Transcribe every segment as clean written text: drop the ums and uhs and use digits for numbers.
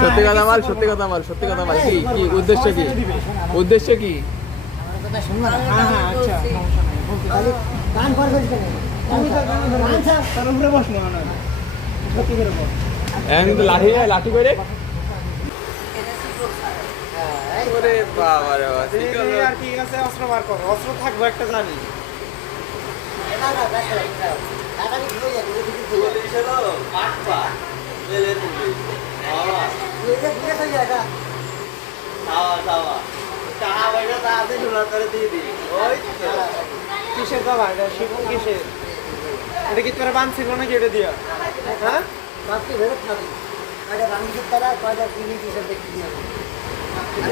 সত্যি কথা মাল, সত্যি কথা মাল, সত্যি কথা মাল। কি কি উদ্দেশ্য, কি উদ্দেশ্য কি? কিন্তু লাঠি লাঠি করে বাবা রে বাবা, আর কি আছে, অস্ত্র বার করো, অস্ত্র থাকবো একটা জানি। কিসের দাবা এটা? শিবন কিসের? এটা কি তোরা বানছিল নাকি এটা দিয়া? হ্যাঁ,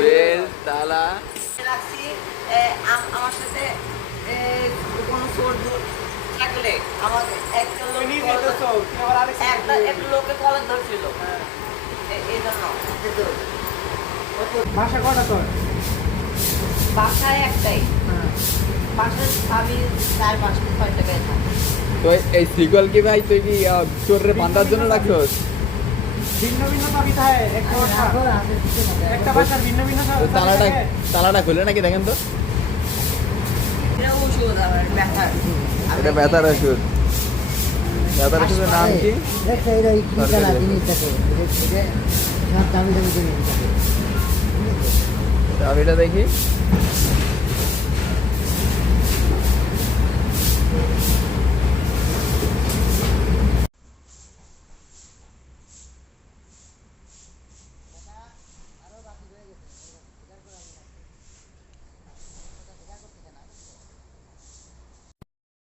বেল তালা আমার সাথে কোনো চোর থাকলে আমার একটা লোকে কলার ধরছিল, এই জন্য। ভাষা কটা তোর? বাসায় একটাই, বাসায় আমি 4-5-6টা বেথা। তো এই সিকল কি ভাই তুই কি চোরের বান্ধার জন্য রাখছস? ভিন্ন ভিন্ন দাবি থাকে, একটা ভাষার ভিন্ন ভিন্ন তালাটা তালাটা খুলে নাকি দেখেন তো। এটা ওষুধ আমার ব্যথার। এটা ব্যথার ওষুধ। ব্যথার ওষুধের নাম কি? চাবিটা দেখি।